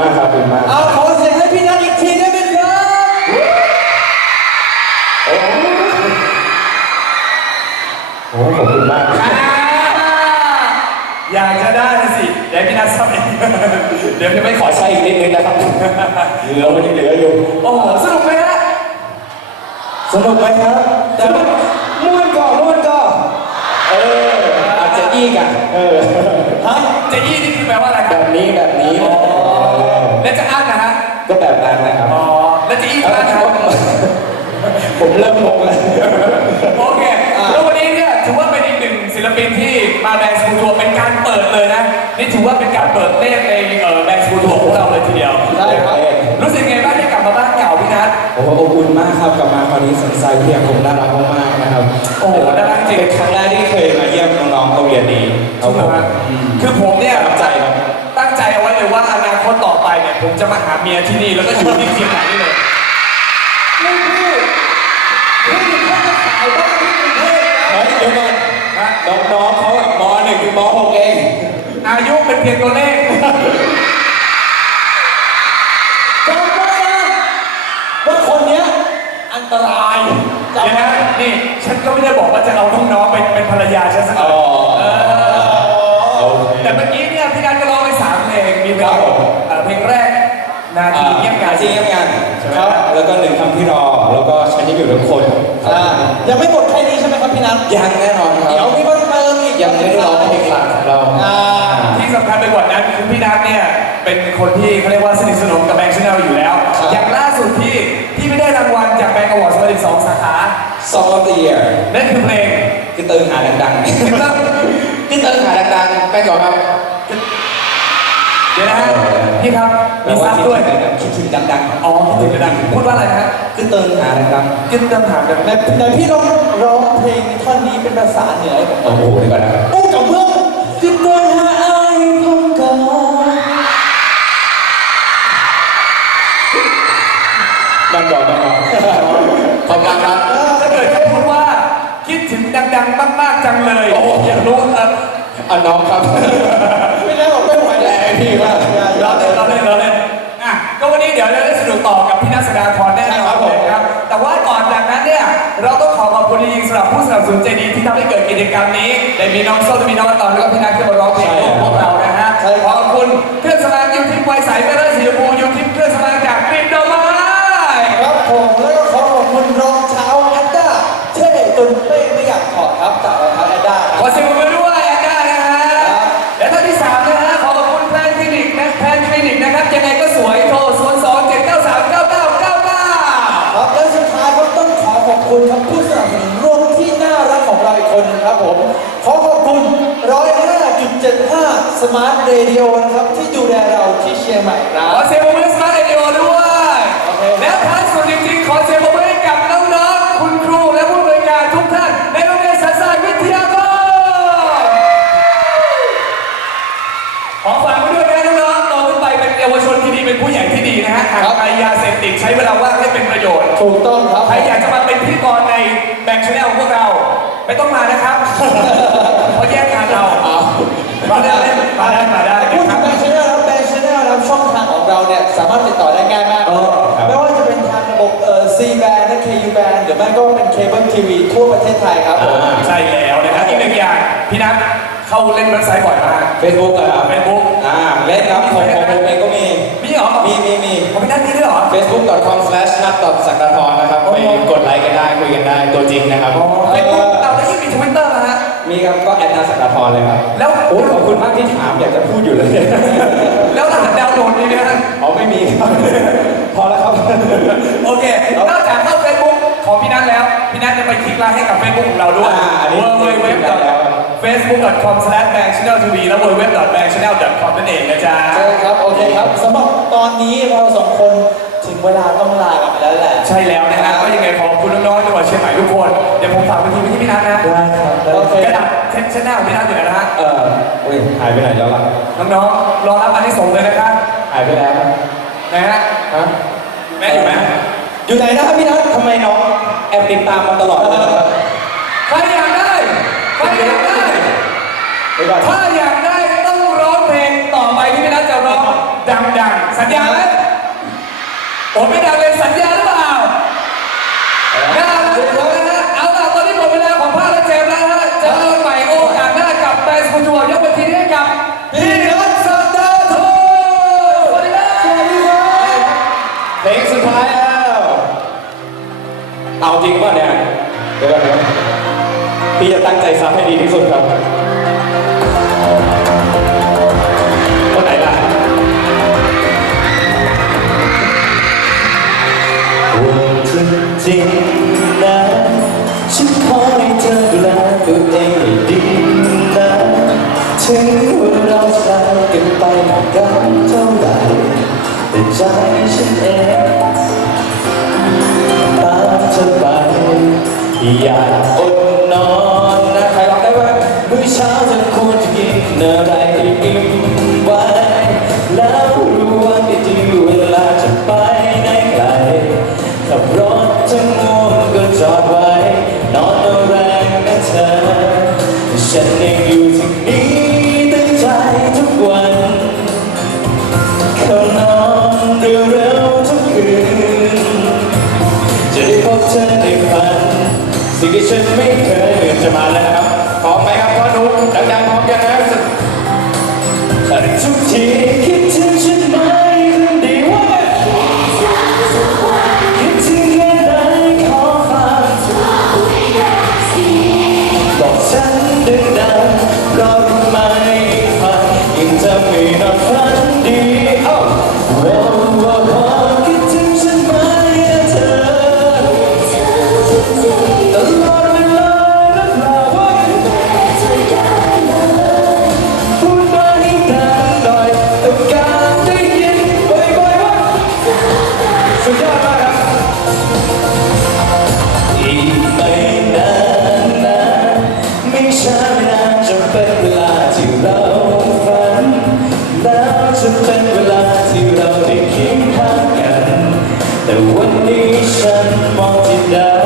มากครับขอบคุณมากเอาขอเสียงให้พี่นัทอีกทีได้ไหมครับโอ้โหขอบคุณมากอ่าอยากจะได้นะสิเดี๋ยวพี่นัทซับเองเดี๋ยวจะไม่ขขออใช้ใช้อีกนิดนึงนะครับเหลือมันยังเหลืออยู่โอ้โหสนุกไหมฮะสนุกไหมครับแต่ม่วนก่อนม่วนก่อนเอออาจจะอีกอะเออฮะเจยี่นี่ ผมเริ่มงงแล้วโอเค แล้ววันนี้เนี่ยถือว่าเป็นอีกหนึ่งศิลปินที่มาแบงค์สกูทัวร์เป็นการเปิดเลยนะ นี่ถือว่าเป็นการเปิดเลขในเอ่อแบงค์สกูทัวร์ของเราเลยทีเดียวใช่ครับรู้สึกไงบ้างที่กลับมาบ้านเก่าพี่นัทโอ้โหอบอุ่นมากครับกลับมาคราวนี้สนใจเพียงผมน่ารักมากๆนะครับโอ้โหน่ารักจริง เป็นครั้งแรกที่เคยมาเยี่ยมน้องๆโรงเรียนนี้ครับผมอืม คือผมเนี่ยประทับใจครับ ตั้งใจเอาไว้เลยว่าอนาคตต่อไปเนี่ยผมจะมาหาเมียที่นี่แล้วก็อยู่ที่เชียงใหม่นี่เลย ไม่ นะน้องๆเขามหนึ่งถึงมหกเอง อายุเป็นเพียงตัวเลขจำไว้นะว่าคนเนี้ยอันตรายจำเดี๋ยวไว้นะนี่ฉันก็ไม่ได้บอกว่าจะเอาน้องๆเป็นเป็นภรรยาฉันสักหน่อยอ๋อเออโอเคแต่เมื่อกี้เนี่ยพี่นัทก็ร้องไปสามเพลงมีเพลครังบผม เอ่อเพลงแรกนาทีเงียบเหงาทีเงียบงานใช่ไหมครับ แล้วก็หนึ่งคำที่รอ แล้วก็ฉันยังอยู่ทุกคน อ่ายังไม่หมดแค่นี้ใช่ไหมครับ พี่นัทยังแน่นอนครัเดี๋ยวบมีเพิ่มเติมอีกยังไม่ได้ร้องเพลงหลักของเราอ่าที่สำคัญไปกว่านั้นคือพี่นัทเนี่ยเป็นคนที่เขาเรียกว่าสนิทสนมกับแบงค์ชาแนลอยู่แล้วครับอย่างล่าสุดที่ที่ไม่ได้รางวัลจากแบงค์อวอร์ดมาถึงสองสาขา Song of the Year นั่นคือเพลงที่เติมหาดังๆที่เติมหาดังๆไปก่อนครับเดี๋ยวนะฮะพี่ครับแปลมีว่าซับคิดด้วยถึงคิดถึงดังอ๋อคิดถึงดังพูดว่าอะไรนะฮะๆที่เติมหาดังกินเติมถามกันไหนไหนพี่ลองร้องเพลงท่อนนี้เป็นภาษาเหนือให้ผมๆโอ้โหเดี๋ยวก่อนนะครับอู้กับเมืองติดตัวหาไอ้พงกอนมันบอกมันบอกขอบคุณครับถ้าเกิดจะพูดว่าคิดถึงดังๆมากๆจังเลย โอ้อยากรู้เอออะน้องครับ ไม่ได้บอกไม่ไหว แรแล้วงพี่มากเราเล่นเราเล่นเราเล่นอะก็วันนี้เดี๋ยวเราได้สนุกต่อกับพี่นัทสดาพรแน่นอนเลยครับ แต่ว่าก่อนจากนั้นเนี่ยเราต้องขอขอบคุณจริงๆสำหรับผู้สนับสนุนใจดีที่ทำให้เกิดกิจกรรมนี้ได้มีน้องส้มมีน้องตอนแล้วก็พี่นัทที่มาร้องเพลงของพวกเรานะฮะขอบคุณเครื่องสำอางยูทิปไวใสไม่ได้สีชมพูยูทิปเครื่องสำอางจากกรีนดอกไม้ครับผมแล้วก็ขอขอบคุณรอง สมาร์ทเรดิโอนะครับ ที่ดูแลเราที่เชียงใหม่ครัขอบเสียงปรบมือสมาร์ทเรดิโอด้วย โอเค และท้ายสุดจริงๆ ขอเสียงปรบมือให้กับน้องๆ คุณครูและผู้บริการทุกท่าน ในโรงเรียนสารศาสตร์วิทยากรขอฝากไว้ด้วยนะน้องๆโตขึ้นไปเป็นเยาวชนที่ดี เป็นผู้ใหญ่ที่ดีนะฮะห่างไกลยาเสพติดใช้เวลาว่างให้เป็นประโยชน์ ถูกต้องครับ ใครอยากจะมาเป็นพิธีกรในแบ่งชแนลของพวกเรา ไม่ต้องมานะครับ เพราะแยกงานเรา มาได้มาได้มาได้พูดนะคถึรับงแบงค์ชแนลแล้วแบงค์ชแนลแล้วช่องทางของเราเนี่ยสามารถติดต่อได้ง่ายมากเออครับ ไม่ว่าจะเป็นทางระบบเอ่อ C band และ KU band หรือไม่ก็เป็นเคเบิลทีวีทั่วประเทศไทยครับผม ใช่แล้วนะครับอีกหนึ่งอย่างพี่นัทเข้าเล่นเว็บไซต์บ่อยมาก เฟซบุ๊กเหรอครับเฟซบุ๊กอ่าเล่นครับผมผมผมเองก็มี มีเหรอมีมีมี ของพี่นัทมีด้วยเหรอ facebook.com slash นัดตอบสักดาทรนะครับโอ้ไปโหกดไลค์กันได้ คุยกันได้ตัวจริงนะครับเฟซบุ๊กเอ มีครับก็แอดนาสักดาทรเลยครับ แล้วโอ้ยขอบคุณมากที่ถามอยากจะพูดอยู่เลย แล้วรหัสดาวน์โหลดมีไหมฮะอ๋อไม่มีครับ พอแล้วครับ โอเคนอกจากเข้าเฟซบุ๊กของพี่นัทแล้วพี่นัทจะไปคลิกไลค์ให้กับเฟซบุ๊กของเราด้วยอ่าอันนี้ w w w facebook.com/bankchanneltv และ www.bankchannel.com นั่นเองนะจ๊ะ ใช่ครับ โอเคครับสำหรับตอนนี้เราสองคนถึงเวลาต้องลากันไปแล้วแหละ ใช่แล้วนะฮะก็ยังไงขอบคุณน้องๆจังหวัดเชียงใหม่ทุกคน เดี๋ยวผมฝากไปทีพี่นัทนะได้ครับได้ครับกระดาษเช็ดหน้าของพี่นัทอยนะฮะ เอออ้ยหายไปไหนแล้วล่ะน้องๆ รอรับอันที่สองเลยนะครับหายไปแล้วนะนะอยู่ไหมอยู่ไหมอยู่ไหนนะครับพี่นัททำไมน้องแอบติดตามมาตลอดใครอยากได้ใครอยากได้ถ้าอยากได้ต้องร้องเพลงต่อไปที่พี่นัทจะร้องดังๆ สัญญาไหมผมไม่ดัง เอาจริงป่ะเนี่ยเดี๋ยวก่อนนะพี่จะตั้งใจซ้ำให้ดีที่สุดครับคนไหนล่ะเท่าไหร่แต่ใจฉันเอง บายอยากอดนอนนะใครร้องได้บ้ามื้อเช้าจะควรจะกินอะไร ดิฉันไม่เคยลืมจะมาแล้วครับ เป็นเวลาที่เราฝันแล้วจะเป็นเวลาที่เราได้คิดข้งกัน แต่วันนี้ฉันมองที่ดา